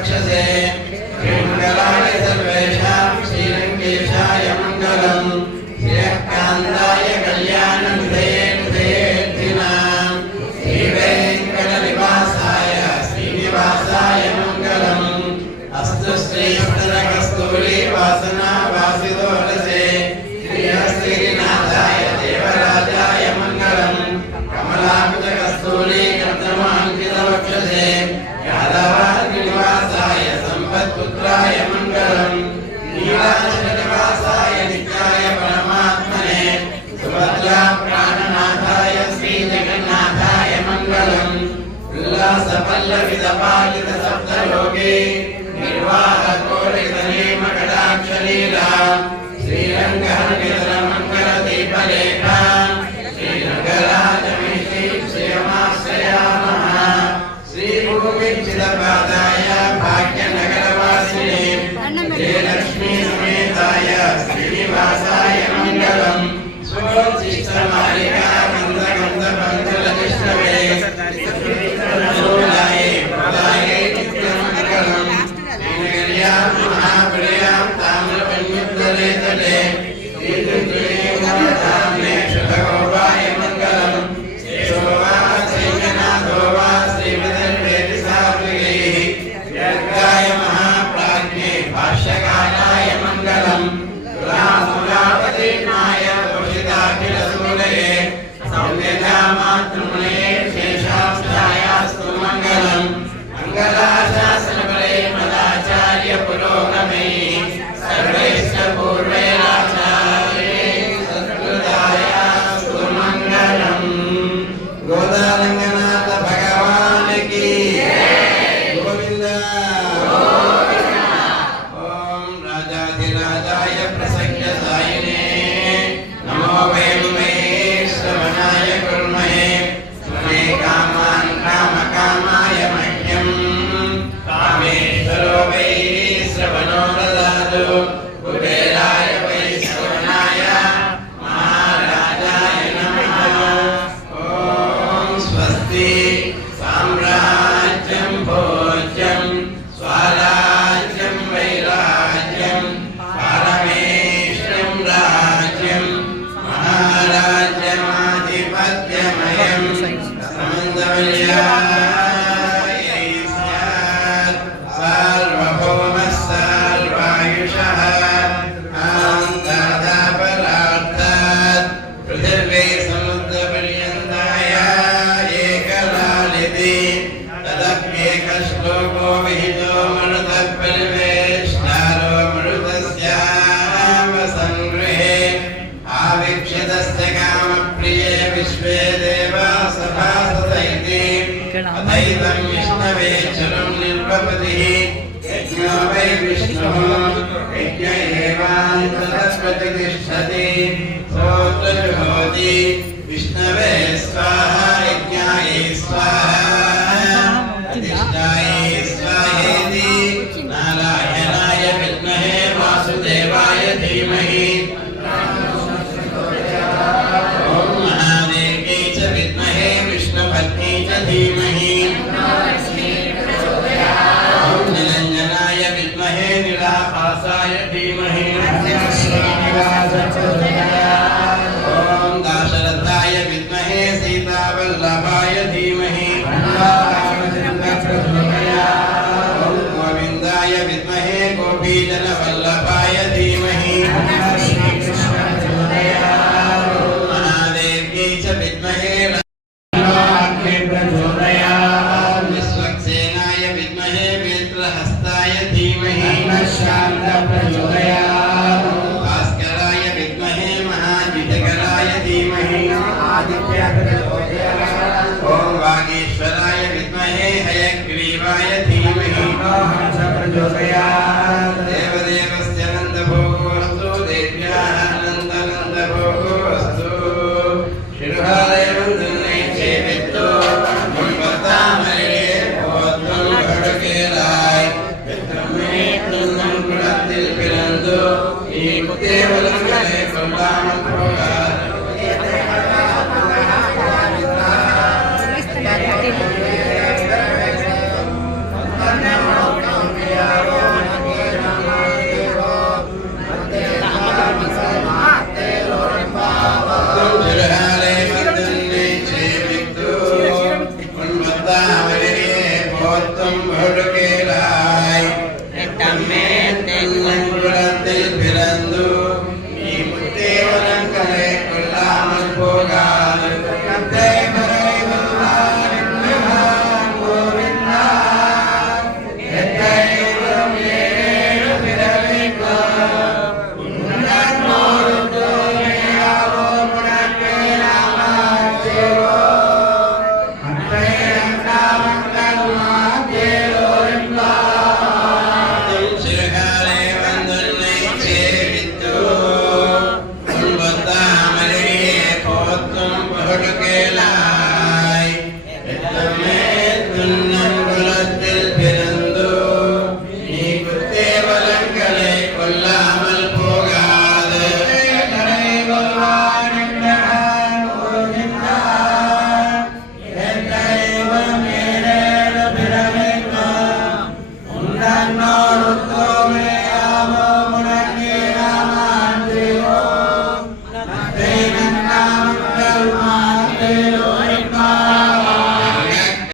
वक्षसे मंगलाय सर्वेषां श्रीरंगेशाय मंगलम् श्रीकान्ताय कल्याणनिधये निधयेऽर्थिनां श्रीवेङ्कटनिवासाय श्रीनिवासाय मंगलम् अस्तु श्रीस्तरकस्तूरी वासना वासितोरसे श्रीहस्तिनाथाय देवराजाय मंगलम् कमलाकुचकस्तूरी कर्तमाङ्कितवक्षसे यादवानिवासाय संपत्पुत्राय मंगलम् नीलाचलनिवासाय नित्याय परमात्मने सुभद्रा प्राणनाथाय श्रीजगन्नाथाय मंगलम् उल्लासपल्लविदपालितसप्तलोके निर्वाहकोरितनेमकटाक्षलीला श्रीरङ्गहर्नितरमङ्गलदीपलेखा श्रीरङ्गराजमेषी श्रियमाश्रयामः श्रीभूमिचिदपादाय भाग्यनगरवासिने श्रीलक्ष्मी समेताय श्रीनिवासाय मङ्गलम् स्वोच्छिष्टमालिका गन्धगन्धपञ्चलजिष्णवे शूलाय प्रदाय नित्यमङ्गलम् श्रीनगर्यां महापुर्यां ताम्रपण्युत्तरे तटे श्रीदुर्गेन्द्रधाम्ने शुभगोपाय मङ्गलम् शोभा श्रीजनाथो वा श्रीविदर्भेतिसात्विकैः यज्ञाय महाप्राज्ञे भाष्यकाराय मङ्गलम् तुलामूलापतिमाय दोषिताखिलसूलये संवेदामातृमुने शेषांशायास्तु मङ्गलम् मङ्गलाशासनबले मदाचार्य पुरोगमैः सर्वैश्च पूर्वैराचार्यैः सत्कृतायास्तु मङ्गलम्। गोदारङ्गनाथ भगवान् की गोविन्द। ओम राजाधिराजाय प्रसङ्गसायिने नमो वैष्णवे श्रवणाय कुर्महे सुने कामान् कामकामाय मह्यम् कामेश्वरो वै श्रवणो ददातु कुबेराय वै श्रवणाय महाराजाय नमः। ओम स्वस्ति साम्राज्यं भोज्यं स्वराज्यं वैराज्यं परमेश्वरं राज्यं महाराज्यमाधिपत्यमयं समन्तमल्यायै स्यात् सार्वभौमः सर्वायुषः आन्तादापरार्थात् पृथिवी समुद्रपर्यन्ताय एकलालिति तदप्येकश्लोको विहितो मरुतः परिवेष्टारो मरुतस्यावसङ्गृहे आवीक्षितस्य कामप्रिये विश्वे देवा सभासत इति तथैवं विष्णवे चलं निर्वपतिः यज्ञो वै विष्णुः यज्ञ एवान्तरस्प्रतिष्ठति सोऽत्र विष्णवे स्वाहा यज्ञाय स्वाहा प्रतिष्ठायै स्वाहेति नारायणाय विद्महे वासुदेवाय धीमहि ॐ महादेव्यै च विद्महे विष्णुपत्न्यै च धीमहि ॐ निरञ्जनाय विद्महे निराभासाय धीमहि ॐ दाशरथाय विद्महे सीतावल्लभाय धीमहि ॐ गोविन्दाय विद्महे गोपीजनवल्लभाय धीमहि महादेव्यै च विद्महे विश्वक्सेनाय विद्महे वेत्रहस्ताय धीमहि